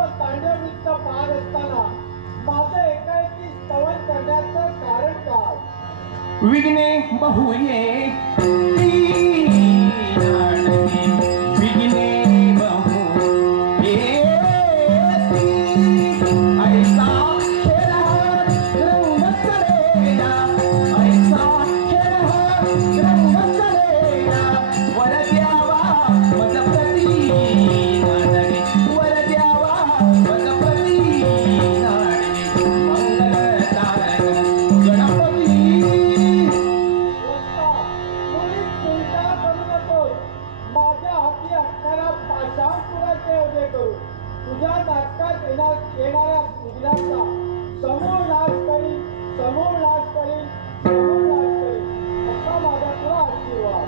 वर्षाचं पांडवनित्त पार असताना माझं एकाएकी स्तवन करण्याचं कारण काय? विघ्ने बहु येती विघ्ने बहु येती ऐसा खेळ रंग चढेला ऐसा खेळ रंग चढेला वर द्यावा मजप्रती नाडे वर द्यावा मजप्रती नाडे मंगल तारक गणपती मुळीच चिंता करू नकोस. माझ्या हाती असणाऱ्या पाशांकुराचे उदय करू तुझ्या नाटकात येणाऱ्या विघ्नांचा समूळ नाश करीन, समूळ नाश करीन, समूळ नाश करीन असा माझा तुला आशीर्वाद.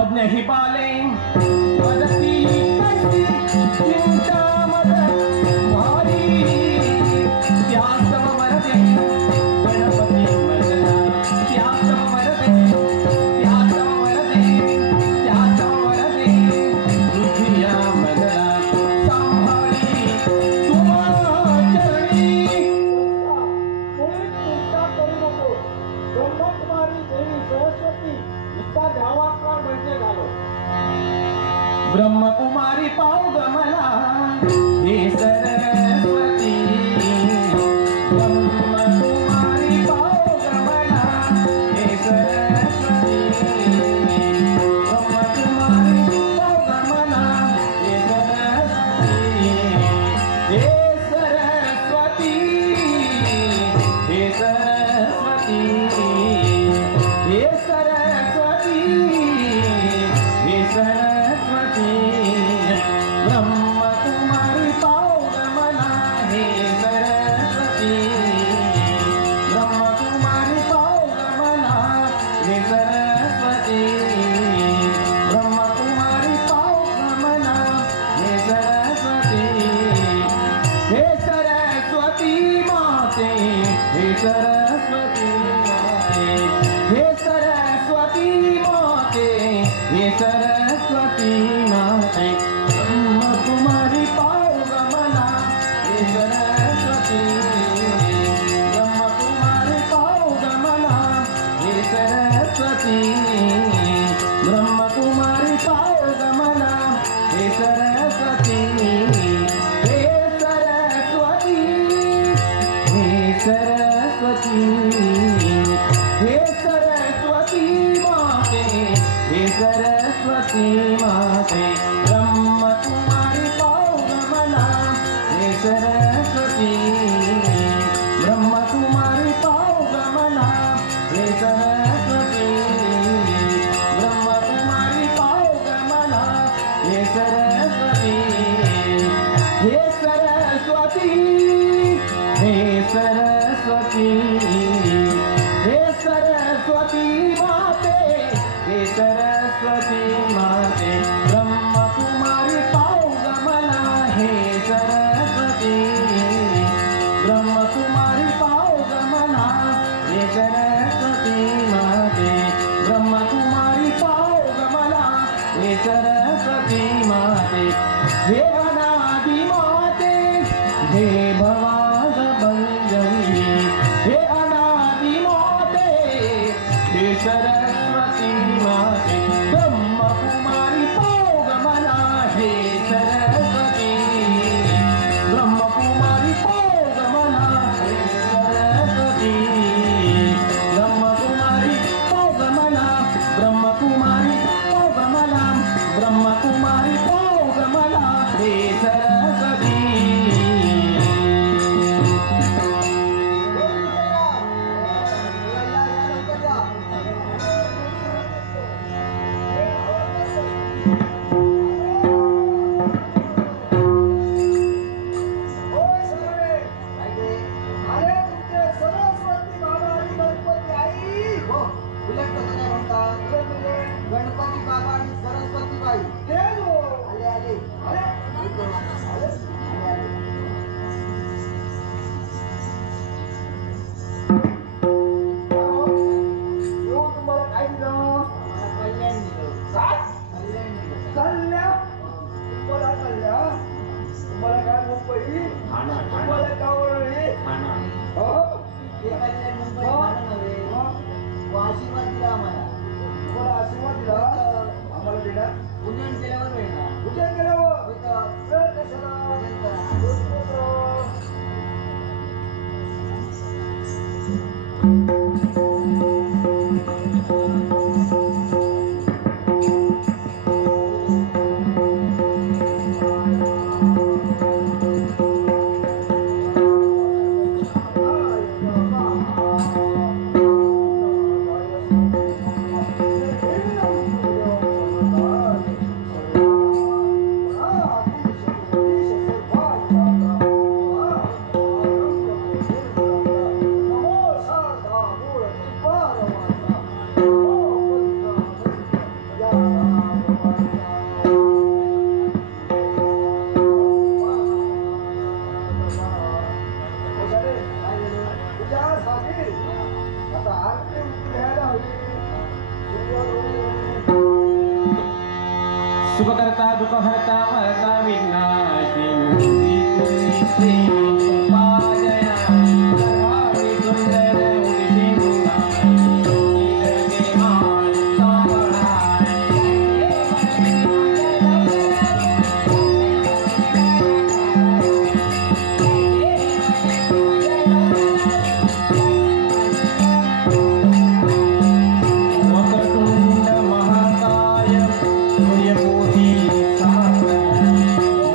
अज्ञ हि पाले मदती कैसी चिंता मद भारी त्यासम मरते गणपती मरला त्यासम मरते त्यासम मरते त्यासम मरते पृथ्वीया मरला सांभाळी तुम्हा चरणी. मुळीच चिंता करू नको. ब्रह्मकुमारी देवी सरस्वती इतका गावाकडा म्हणजे झालो. ब्रह्मकुमारी पाव गमला हे सरस्वती ब्रह्मकुमारी पाव गमला हे सरस्वती ब्रह्मकुमारी पाव गमला हे सरस्वती हे सरस्वती हे सरस्वती हे सरस्वती हे सरस्वती ब्रह्मकुमारी पाव गमला हे सरस्वती ब्रह्मकुमारी पाव गमला हे सरस्वती ब्रह्मकुमारी पाव गमला हे सरस्वती हे सरस्वती माते हे सरस्वती माते हे सरस्वती माते हे सरस्वती माते ब्रह्मकुमारी पाव गमला हे सरस्वती ब्रह्मकुमारी पाव गमला हे सरस्वती ब्रह्मकुमारी पाव गमला हे सरस्वती हे सरस्वती हे सरस्वती हे सरस्वती माते हे सरस्वती माते ब्रह्मकुमारी पाव गमला हे सरस्वती ब्रह्मकुमारी पाव गमला हे सरस्वती ब्रह्मकुमारी पाव गमला हे सरस्वती हे सरस्वती हे सरस्वती हे सरस्वती माते हे सरस्वती माते ब्रह्मकुमारी पाव गमला हे सरस्वती ब्रह्मकुमारी पाव गमला हे सरस्वती माते ब्रह्मकुमारी पाव गमला हे सरस्वती माते हे अनादि माते हे भवाग बंजनी हे अनादि माते हे सरस्वती माते ब्रह्मकुमारी पाव गमला हे सरस्वती ब्रह्मकुमारी पाव गमला हे सरस्वती ब्रह्मकुमारी पाव गमला ब्रह्मकुमारी पाव गमला ब्रह्मकुमारी पाव गमला हे सरस्वती बाई ठाणा तुम्हाला कावळी ठाणा हो एखाद्या मुंबईत हो. झालं नव्हे. हो. तो आशीर्वाद दिला आम्हाला. तुम्हाला आशीर्वाद दिला आम्हाला दिला पुण्याहून गेल्यावर मिळणार. कुठे गेल्यावर होय तर. वेळ कशाला भजन करा. आता आरती घ्यायला हवी सुख करता दुःख हरता मरता विघ्नाची मूर्ती तुझी श्री पाजया सर्वांगी सुंदर उदिशी मुलानी निरगे मान सांभाळाय वक्रतुंड महाकाय सूर्यकोटि समप्रभ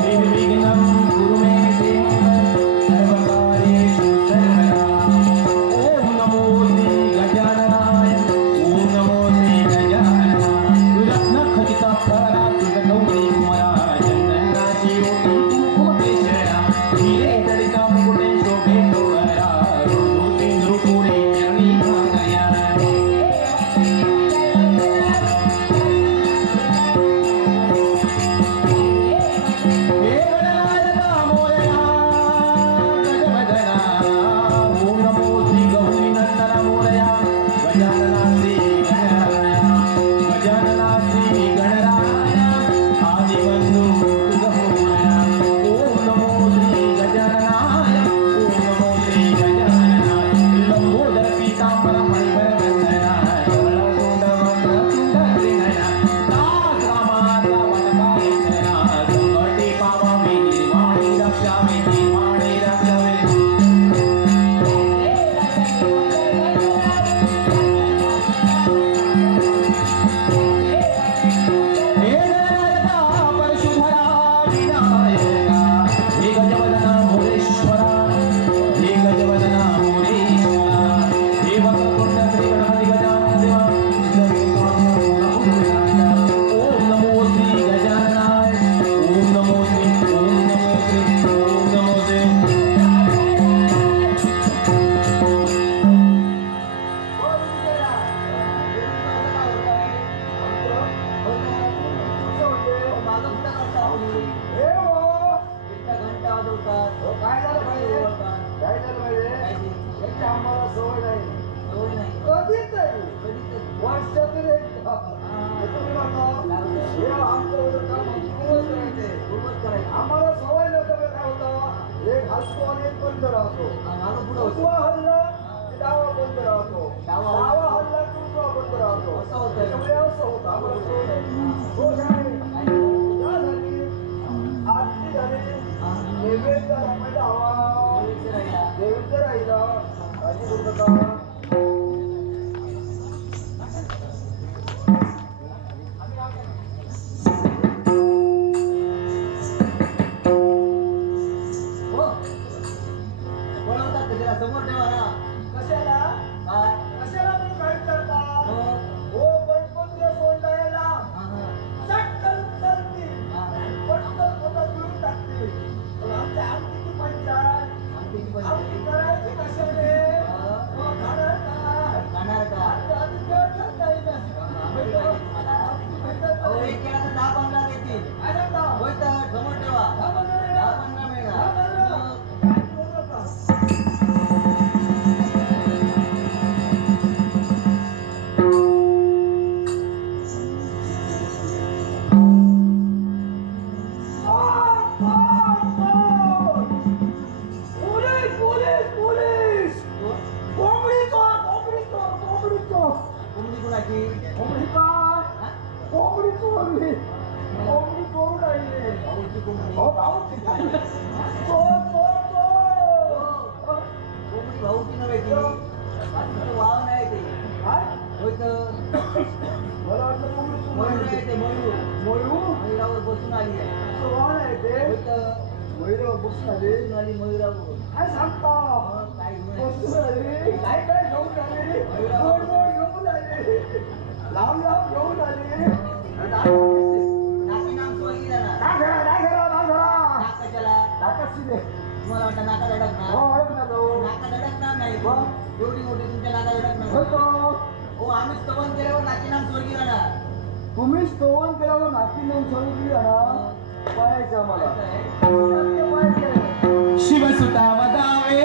निर्विघ्नं कुरु मे देव सर्वकार्येषु सर्वदा ॐ नमो श्री गजाननाय ॐ नमो श्री गजाननाय रत्नखचिता फरा तुझगौरी कुमारा चंदनाची ओटी कुंकुमेश्वरा हिरे जडिता मुकुटे शोभे डोळा ऋतू पुढे चरणी भागया हे गणनायका मोरया गजवदना ओम नमो श्री गौरी नंदना मोरया गजानना श्री गणराया गजानना श्री गणराया आदिबंधू तुझ मोरया ओम नमो श्री गजाननाय ओम नमो श्री गजाननाय लंबोदर पीतांबर मणिवर वंदना सरळसोंड वक्रतुंड त्रिनयना दास रामाचा वदकायेतना संकटे पावावे निर्वाणी रक्षावे निर्वाणी रक्षावे हे गणनायका परशुधरा विनायका हे गजवदना मोरेश्वरा हे गजवदना मोरेश्वरा हे वक्रतुंड श्री गणपती गजानन देवा ओम नमो श्री गजाननाय ओम नमो श्री ओम नमो श्री ओम नमो श्री हे हो काय झालं पाहिजे काय झालं पाहिजे याची आम्हाला सवय नाही कधीच नाही वर्षातून एकदा हे तुम्ही म्हणता हे आमचं काम पूर्वच करायचे आम्हाला सवय नव्हतं काय होतं एक हलतो आणि एक बंद राहतो उजवा हल्ला की डावा बंद राहतो डावा हल्ला की उजवा बंद राहतो त्याच्यामुळे असं होतं आम्हाला सवय नाही हो झाली आरती झाली नैवेद्य दाखवायला हवा नैवेद्य राहिला काळजी करू नका समोर ठेवा ना. कशाला काय? कशाला तुम्ही काय करता हो. हो गणपती सोंडायला हा, हा. चटकन चालतील हा. पटकन पोटात घेऊन टाकतील पण आमच्या आमटीची पंचायत आमटीची पंचायत. आमटी करायची कशाने हा. हो खाणार का खाणार का? आता आधी जेवण खाता येईल. आमटी पाहिजे तुम्हाला? अहो, एक केळं तर 10-15 देतील. काय सांगता? होय तर समोर ठेवा. 10-15 मिळणार. काय बोलू नका. बसून आले आली मयुरावर. काय सांगता काय घेऊन आली? बसून आले काय काय घेऊन आले गोड गोड घेऊन आले लांब लांब घेऊन आले नाकी नाम स्वर्गी जाणार. नाक धरा नाक कशाला? नाकाशी दे तुम्हाला वाटतं नाका हो धडकणार? ओळख ना तो नाका धडकणार नाही. मग? एवढी मोठी तुमच्या नाका धडकणार. होतो हो आम्ही स्तवन केल्यावर नाकी नाम स्वर्गी जाणार. तुम्ही स्तवन केल्यावर नाकी नेऊन सोडून दिली ना पाहायचं आम्हाला असं आहे. सत्य पाहायचं शिवसुता वदावे